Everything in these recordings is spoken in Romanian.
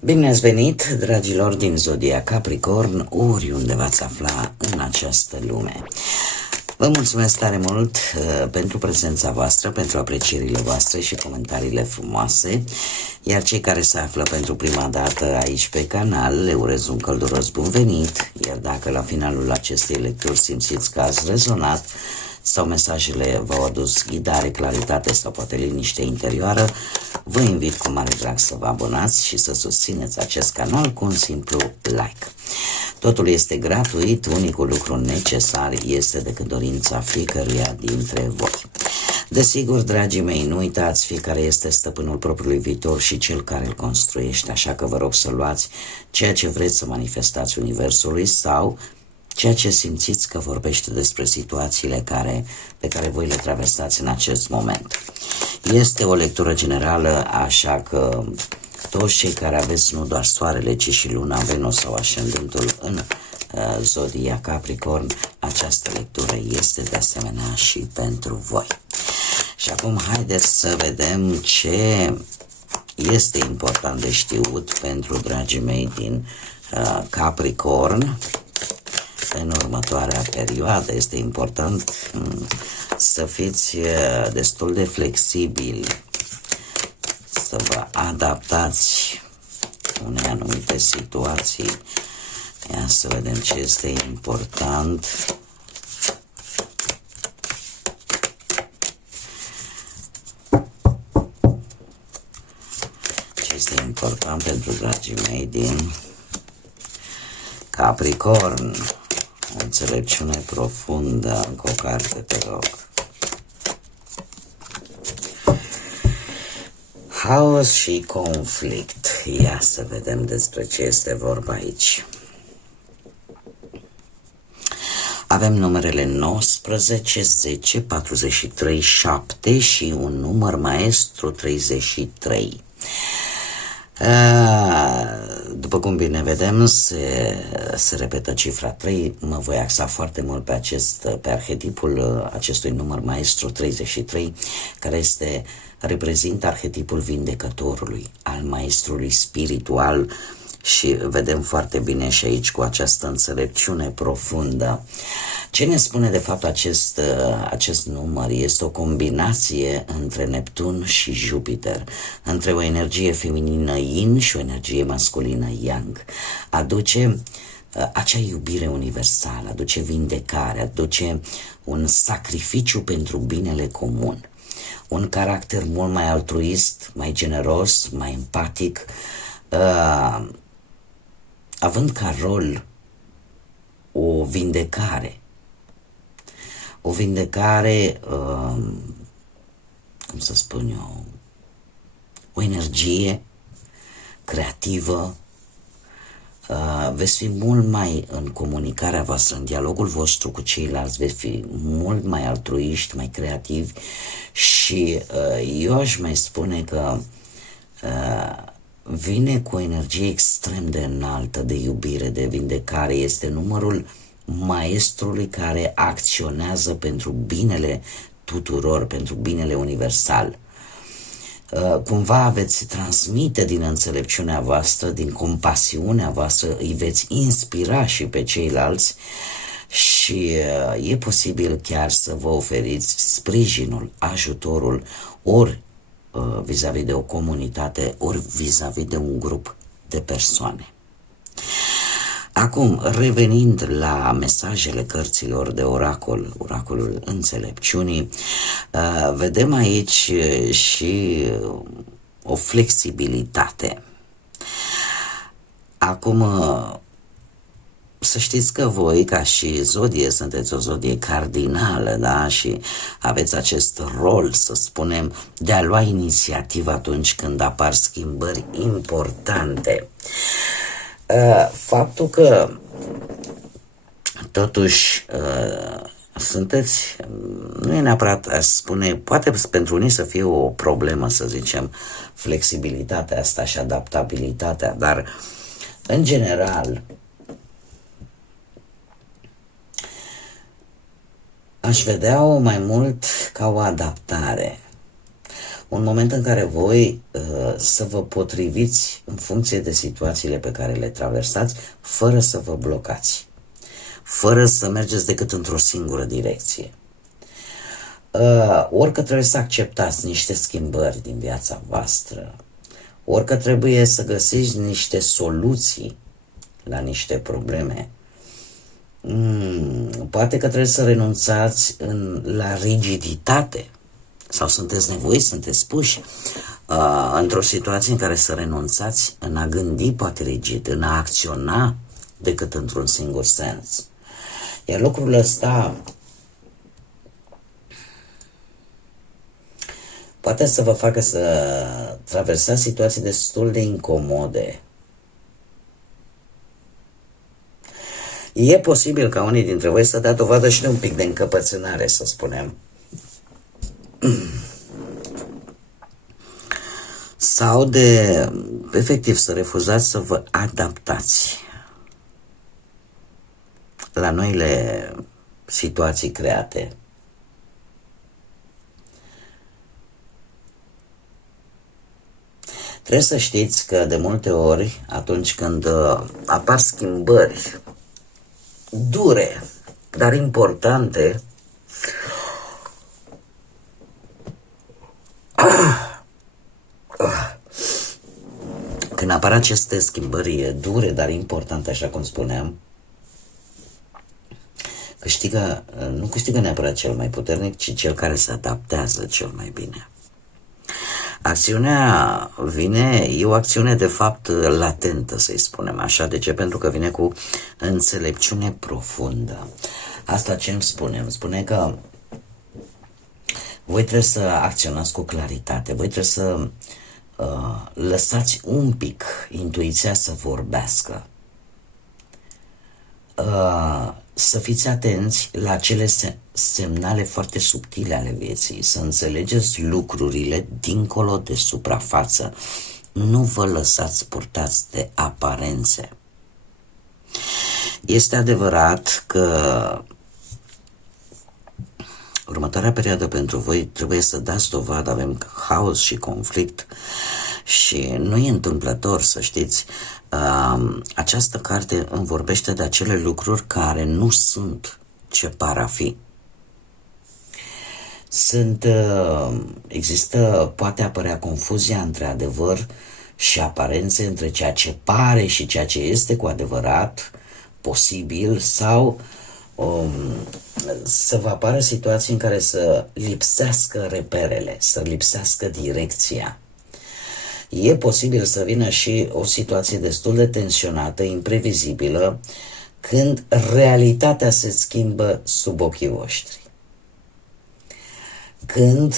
Bine ați venit, dragilor din Zodia Capricorn, oriunde v-ați afla în această lume. Vă mulțumesc tare mult pentru prezența voastră, pentru aprecierile voastre și comentariile frumoase, iar cei care se află pentru prima dată aici pe canal, le urez un călduros bun venit, iar dacă la finalul acestei lecturi simțiți că ați rezonat sau mesajele v-au adus ghidare, claritate sau poate liniște interioară, vă invit cu mare drag să vă abonați și să susțineți acest canal cu un simplu like. Totul este gratuit, unicul lucru necesar este decât dorința fiecăruia dintre voi. Desigur, dragii mei, nu uitați, fiecare este stăpânul propriului viitor și cel care îl construiește, așa că vă rog să luați ceea ce vreți să manifestați universului sau ceea ce simțiți că vorbește despre situațiile pe care voi le traversați în acest moment. Este o lectură generală, așa că toți cei care aveți nu doar soarele, ci și luna, Venus sau ascendentul în Zodia Capricorn, această lectură este de asemenea și pentru voi. Și acum haideți să vedem ce este important de știut pentru dragii mei din Capricorn. În următoarea perioadă este important să fiți destul de flexibili, să vă adaptați unei anumite situații. Ia să vedem ce este important. Ce este important pentru dragii mei din Capricorn. O înțelepciune profundă, încă o carte, te rog. Haos și conflict. Ia să vedem despre ce este vorba aici. Avem numerele 19, 10, 43, 7 și un număr maestru 33. După cum bine vedem, se repetă cifra 3. Mă voi axa foarte mult pe arhetipul acestui număr maestru 33, care reprezintă arhetipul vindecătorului, al maestrului spiritual, și vedem foarte bine și aici cu această înțelepciune profundă. Ce ne spune de fapt acest număr? Este o combinație între Neptun și Jupiter, între o energie feminină yin și o energie masculină yang. Aduce acea iubire universală, aduce vindecare, aduce un sacrificiu pentru binele comun, un caracter mult mai altruist, mai generos, mai empatic, având ca rol o vindecare. O vindecare, cum să spun eu, o energie creativă. Veți fi mult mai în comunicarea voastră, în dialogul vostru cu ceilalți, veți fi mult mai altruiști, mai creativi și eu aș mai spune că vine cu o energie extrem de înaltă, de iubire, de vindecare. Este numărul maestrului care acționează pentru binele tuturor, pentru binele universal. Cumva veți transmite din înțelepciunea voastră, din compasiunea voastră, îi veți inspira și pe ceilalți și e posibil chiar să vă oferiți sprijinul, ajutorul, ori vis-a-vis de o comunitate, ori vis-a-vis de un grup de persoane. Acum, revenind la mesajele cărților de oracol, oracolul înțelepciunii, vedem aici și o flexibilitate. Acum, să știți că voi, ca și zodie, sunteți o zodie cardinală, da? Și aveți acest rol, să spunem, de a lua inițiativă atunci când apar schimbări importante. Faptul că totuși sunteți, nu e neapărat, aș spune, poate pentru unii să fie o problemă, să zicem, flexibilitatea asta și adaptabilitatea, dar în general aș vedea-o mai mult ca o adaptare. Un moment în care voi să vă potriviți în funcție de situațiile pe care le traversați, fără să vă blocați, fără să mergeți decât într-o singură direcție. Orică trebuie să acceptați niște schimbări din viața voastră, orică trebuie să găsiți niște soluții la niște probleme, poate că trebuie să renunțați la rigiditate sau sunteți nevoiți, sunteți puși într-o situație în care să renunțați în a gândi poate rigid, în a acționa decât într-un singur sens. Iar lucrul ăsta poate să vă facă să traversați situații destul de incomode. E posibil ca unii dintre voi să dea dovadă și de un pic de încăpățânare, să spunem. Sau de, efectiv, să refuzați să vă adaptați la noile situații create. Trebuie să știți că de multe ori, atunci când apar schimbări dure, dar importante, când apar aceste schimbări dure, dar importante, așa cum spuneam, nu câștigă neapărat cel mai puternic, ci cel care se adaptează cel mai bine. Acțiunea e o acțiune de fapt latentă, să-i spunem așa. De ce? Pentru că vine cu înțelepciune profundă. Asta ce îmi spune? Îmi spune că voi trebuie să acționați cu claritate, voi trebuie să lăsați un pic intuiția să vorbească. Să fiți atenți la acele semnale foarte subtile ale vieții, să înțelegeți lucrurile dincolo de suprafață. Nu vă lăsați purtați de aparențe. Este adevărat că următoarea perioadă pentru voi trebuie să dați dovadă, avem haos și conflict și nu e întâmplător, să știți. Această carte îmi vorbește de acele lucruri care nu sunt ce par a fi. Poate apărea confuzia între adevăr și aparențe, între ceea ce pare și ceea ce este cu adevărat posibil, sau să vă apară situații în care să lipsească reperele, să lipsească direcția. E posibil să vină și o situație destul de tensionată, imprevizibilă, când realitatea se schimbă sub ochii voștri. Când,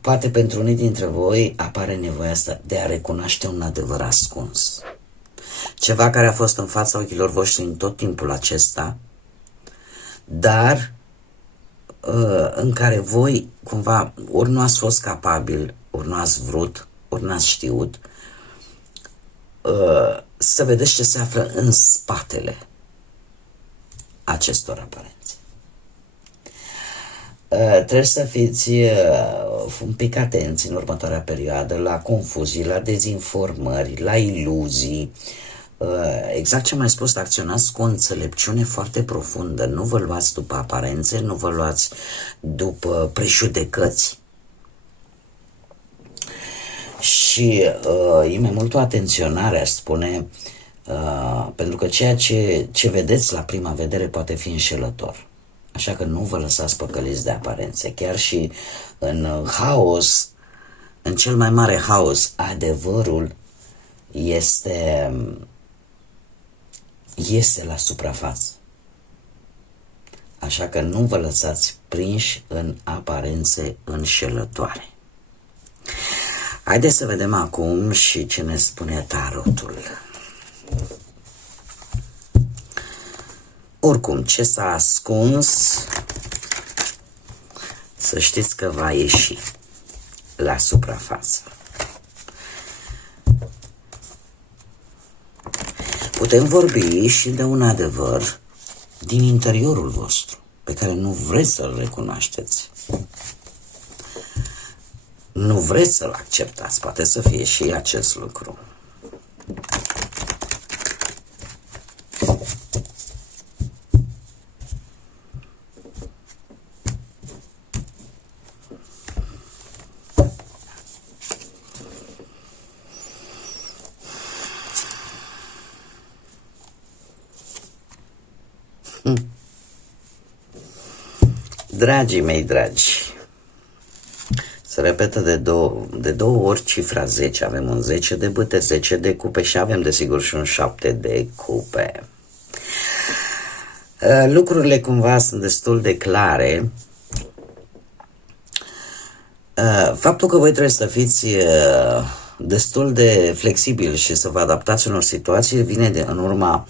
poate pentru unii dintre voi, apare nevoia asta de a recunoaște un adevăr ascuns. Ceva care a fost în fața ochilor voștri în tot timpul acesta, dar în care voi, cumva, ori nu ați fost capabil, ori nu ați vrut, ori n-ați știut, să vedeți ce se află în spatele acestor aparențe. Trebuie să fiți un pic atenți în următoarea perioadă la confuzii, la dezinformări, la iluzii. Exact ce am mai spus, acționați cu o înțelepciune foarte profundă. Nu vă luați după aparențe, nu vă luați după prejudecăți. Și e mai mult o atenționare, aș spune, pentru că ceea ce vedeți la prima vedere poate fi înșelător. Așa că nu vă lăsați păcăliți de aparențe. Chiar și în haos, în cel mai mare haos, adevărul iese la suprafață. Așa că nu vă lăsați prinși în aparențe înșelătoare. Haideți să vedem acum și ce ne spune tarotul. Oricum, ce s-a ascuns, să știți că va ieși la suprafață. Putem vorbi și de un adevăr din interiorul vostru, pe care nu vreți să-l recunoașteți. nu vreți să-l acceptați. Poate să fie și acest lucru. Dragii mei dragi, se repetă de două ori cifra 10. Avem un 10 de bâte, 10 de cupe și avem desigur și un 7 de cupe. Lucrurile cumva sunt destul de clare. Faptul că voi trebuie să fiți destul de flexibili și să vă adaptați unor situații vine în urma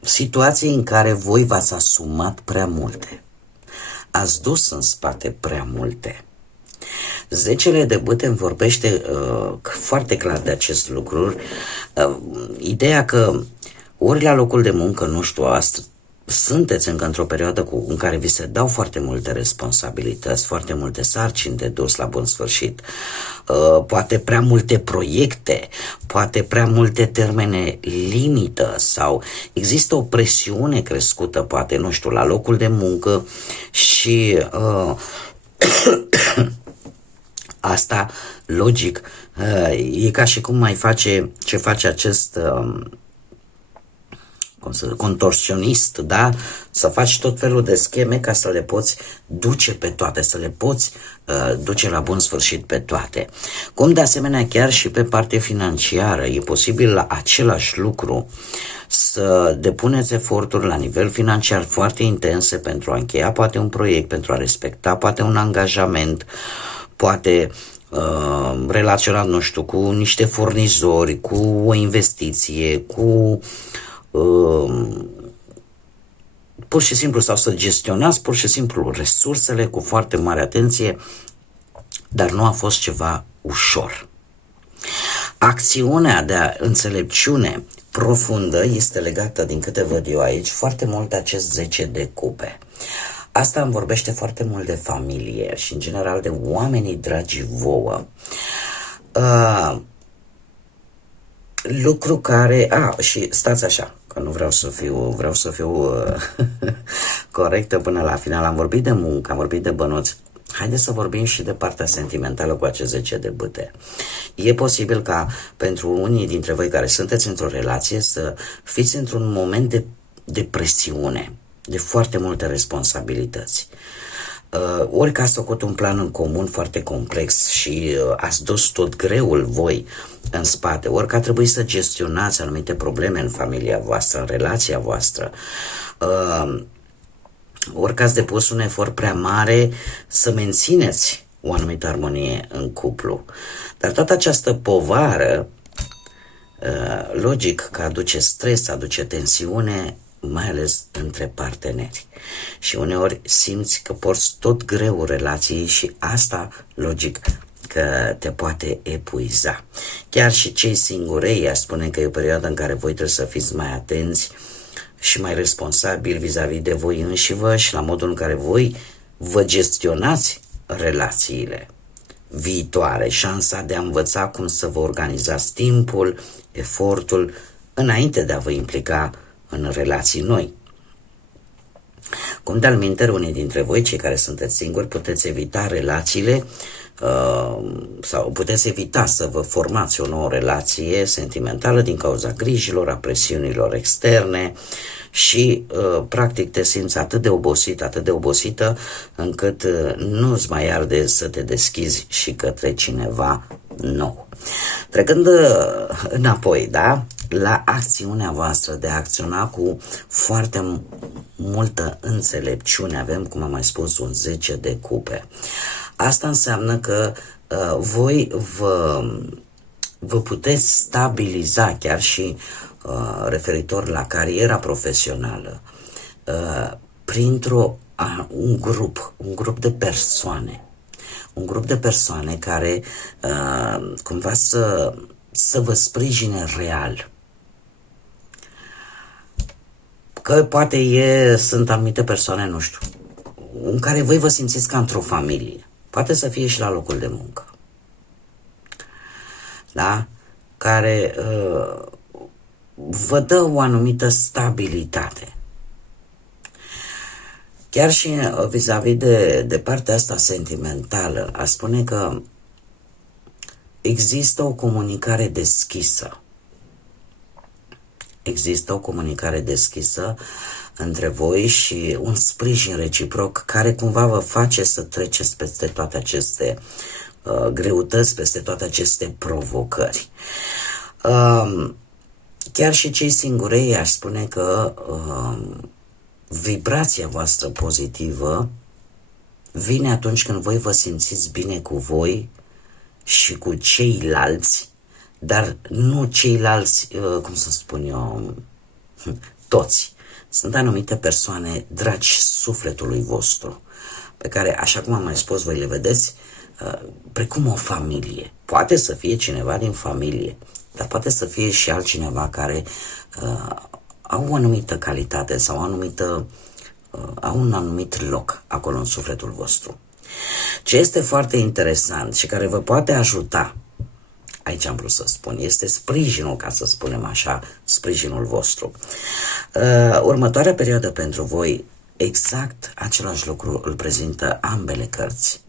situații în care voi v-ați asumat prea multe. Ați dus în spate prea multe. Zecele de bâte îmi vorbește foarte clar de acest lucru. Ideea că ori la locul de muncă, nu știu, sunteți încă într-o perioadă în care vi se dau foarte multe responsabilități, foarte multe sarcini de dus la bun sfârșit, poate prea multe proiecte, poate prea multe termene limită sau există o presiune crescută, poate, nu știu, la locul de muncă și asta, logic, e ca și cum mai face ce face acest contorsionist, da? Să faci tot felul de scheme ca să le poți duce pe toate, să le poți duce la bun sfârșit pe toate. Cum de asemenea chiar și pe partea financiară e posibil la același lucru să depuneți eforturi la nivel financiar foarte intense pentru a încheia poate un proiect, pentru a respecta poate un angajament, poate relaționat, nu știu, cu niște furnizori, cu o investiție, cu pur și simplu, sau să gestionați pur și simplu resursele cu foarte mare atenție, dar nu a fost ceva ușor. Acțiunea de înțelepciune profundă este legată, din câte văd eu aici, foarte mult de acest 10 de cupe. Asta îmi vorbește foarte mult de familie și în general de oamenii dragi vouă. Lucru care... și stați așa, că nu vreau să fiu corectă până la final. Am vorbit de muncă, am vorbit de bănuți. Haideți să vorbim și de partea sentimentală cu acest 10 de bâte. E posibil ca pentru unii dintre voi care sunteți într-o relație să fiți într-un moment de presiune, de foarte multe responsabilități. Ori că ați făcut un plan în comun foarte complex și ați dus tot greul voi în spate, ori că a trebuit să gestionați anumite probleme în familia voastră, în relația voastră, ori că ați depus un efort prea mare să mențineți o anumită armonie în cuplu. Dar toată această povară, logic că aduce stres, aduce tensiune, mai ales între parteneri. Și uneori simți că porți tot greul relației și asta, logic, că te poate epuiza. Chiar și cei singurei, aș spune că e o perioadă în care voi trebuie să fiți mai atenți și mai responsabili vis-a-vis de voi înșivă și la modul în care voi vă gestionați relațiile viitoare, șansa de a învăța cum să vă organizați timpul, efortul, înainte de a vă implica în relații noi. Cum de-al minteri, unii dintre voi, cei care sunteți singuri, puteți evita relațiile sau puteți evita să vă formați o nouă relație sentimentală din cauza grijilor, a presiunilor externe și practic te simți atât de obosită încât nu-ți mai arde să te deschizi și către cineva nou. Trecând înapoi, da? La acțiunea voastră de a acționa cu foarte multă înțelepciune, avem, cum am mai spus, un 10 de cupe. Asta înseamnă că voi vă puteți stabiliza chiar și referitor la cariera profesională un grup de persoane. Un grup de persoane care cumva să vă sprijine real. Că poate sunt anumite persoane, nu știu, în care voi vă simțiți ca într-o familie. poate să fie și la locul de muncă, da? Care vă dă o anumită stabilitate. Chiar și vis-a-vis de partea asta sentimentală, aș spune că există o comunicare deschisă. Există o comunicare deschisă între voi și un sprijin reciproc care cumva vă face să treceți peste toate aceste greutăți, peste toate aceste provocări. Chiar și cei singurei aș spune că vibrația voastră pozitivă vine atunci când voi vă simțiți bine cu voi și cu ceilalți, dar nu ceilalți, cum să spun eu, toți. Sunt anumite persoane dragi sufletului vostru, pe care, așa cum am mai spus, voi le vedeți precum o familie. Poate să fie cineva din familie, dar poate să fie și altcineva care au o anumită calitate sau au un anumit loc acolo în sufletul vostru. Ce este foarte interesant și care vă poate ajuta, aici am vrut să spun, este sprijinul, ca să spunem așa, sprijinul vostru. Următoarea perioadă pentru voi, exact același lucru îl prezintă ambele cărți.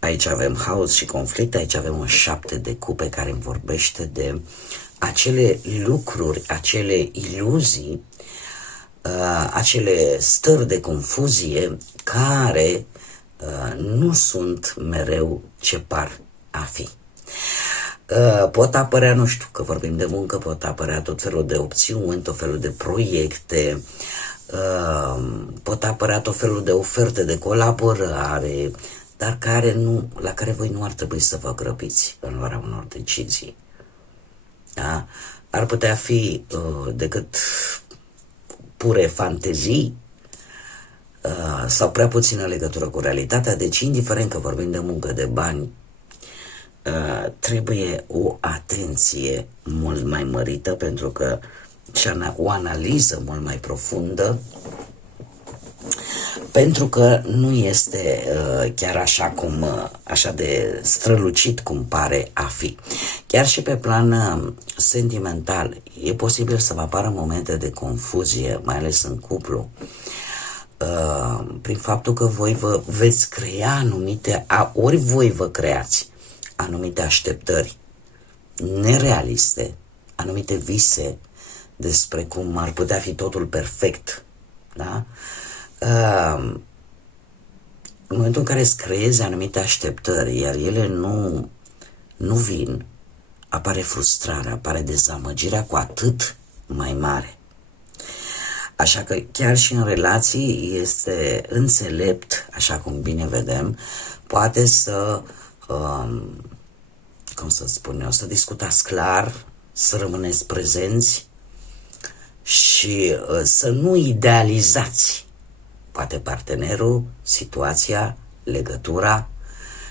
Aici avem haos și conflict, aici avem un 7 de cupe care îmi vorbește de acele lucruri, acele iluzii, acele stări de confuzie care nu sunt mereu ce par a fi. Pot apărea, nu știu, că vorbim de muncă, pot apărea tot felul de opțiuni, tot felul de proiecte, pot apărea tot felul de oferte de colaborare, dar la care voi nu ar trebui să vă grăbiți în luarea unor decizii. Da? Ar putea fi decât pure fantezii sau prea puțină legătură cu realitatea, deci indiferent că vorbim de muncă, de bani, trebuie o atenție mult mai mărită, pentru că o analiză mult mai profundă, pentru că nu este chiar așa de strălucit cum pare a fi. Chiar și pe plan sentimental e posibil să vă apară momente de confuzie, mai ales în cuplu, prin faptul că voi vă veți crea ori voi vă creați anumite așteptări nerealiste, anumite vise despre cum ar putea fi totul perfect, da? În momentul în care îți creezi anumite așteptări, iar ele nu vin, apare frustrarea, apare dezamăgirea cu atât mai mare. Așa că chiar și în relații este înțelept, așa cum bine vedem, poate să, cum să spun eu, să discutați clar, să rămâneți prezenți și să nu idealizați poate partenerul, situația, legătura,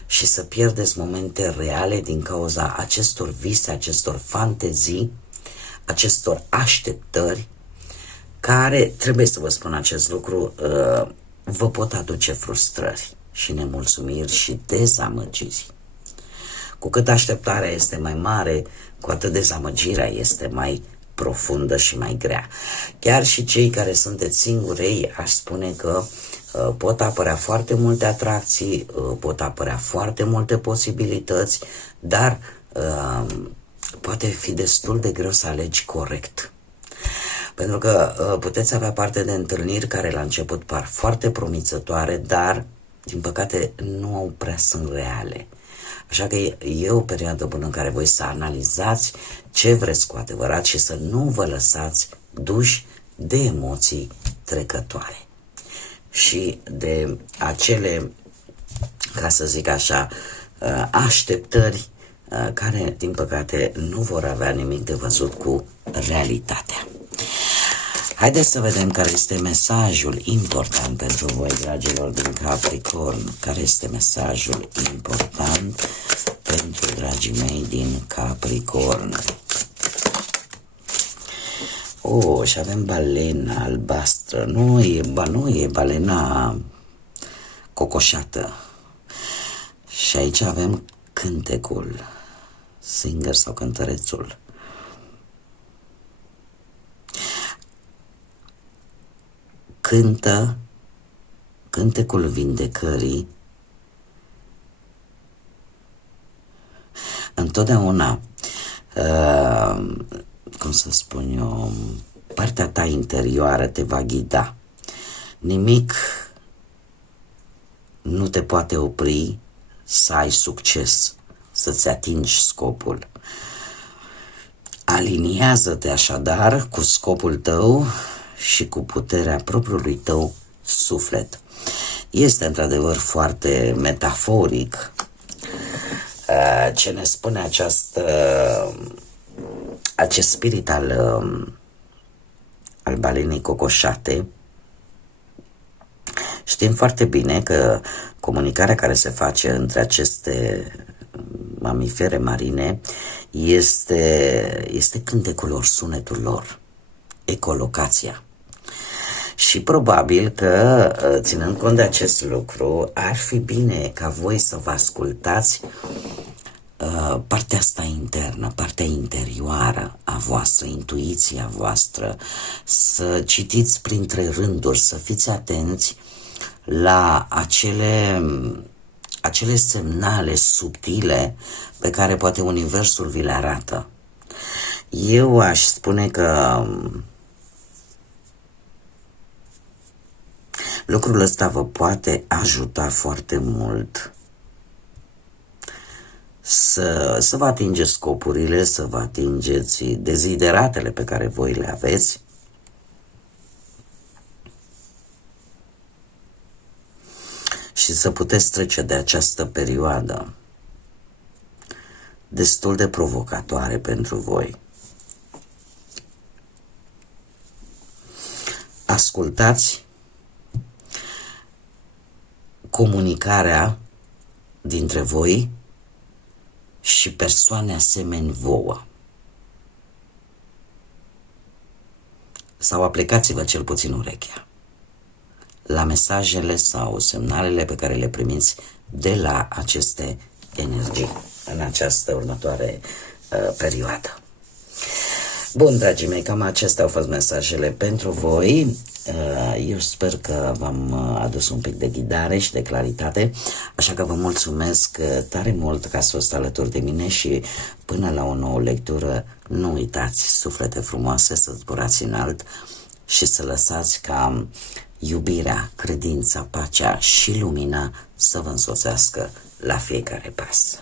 și să pierdeți momente reale din cauza acestor vise, acestor fantezii, acestor așteptări, care, trebuie să vă spun acest lucru, vă pot aduce frustrări și nemulțumiri și dezamăgiri. Cu cât așteptarea este mai mare, cu atât dezamăgirea este mai profundă și mai grea. Chiar și cei care sunteți singurei, aș spune că pot apărea foarte multe atracții, pot apărea foarte multe posibilități, dar poate fi destul de greu să alegi corect. Pentru că puteți avea parte de întâlniri care la început par foarte promițătoare, dar din păcate nu prea sunt reale. Așa că e o perioadă bună în care voi să analizați ce vreți cu adevărat și să nu vă lăsați duși de emoții trecătoare și de acele, ca să zic așa, așteptări care, din păcate, nu vor avea nimic de văzut cu realitatea. Haideți să vedem care este mesajul important pentru voi, dragilor din Capricorn. Care este mesajul important pentru dragii mei din Capricorn? Și avem balena albastră. Nu e balena cocoșată. Și aici avem cântecul, singer sau cântărețul. Cântă cântecul vindecării. Întotdeauna, cum să spun eu, partea ta interioară te va ghida. Nimic nu te poate opri să ai succes, să-ți atingi scopul. Aliniază-te așadar cu scopul tău și cu puterea propriului tău suflet. Este într-adevăr foarte metaforic ce ne spune acest spirit al balenei cocoșate. Știm foarte bine că comunicarea care se face între aceste mamifere marine este cântecul lor, sunetul lor, ecolocația. Și probabil că, ținând cont de acest lucru, ar fi bine ca voi să vă ascultați partea asta internă, partea interioară a voastră, intuiția voastră, să citiți printre rânduri, să fiți atenți la acele semnale subtile pe care poate universul vi le arată. Eu aș spune că lucrul ăsta vă poate ajuta foarte mult să vă atingeți scopurile, să vă atingeți dezideratele pe care voi le aveți. Și să puteți trece de această perioadă destul de provocatoare pentru voi. Ascultați comunicarea dintre voi și persoane asemeni vouă. Sau aplicați-vă cel puțin urechea la mesajele sau semnalele pe care le primiți de la aceste energii în această următoare perioadă. Bun, dragii mei, cam acestea au fost mesajele pentru voi. Eu sper că v-am adus un pic de ghidare și de claritate, așa că vă mulțumesc tare mult că ați fost alături de mine și până la o nouă lectură, nu uitați, suflete frumoase, să zburați înalt și să lăsați ca iubirea, credința, pacea și lumina să vă însoțească la fiecare pas.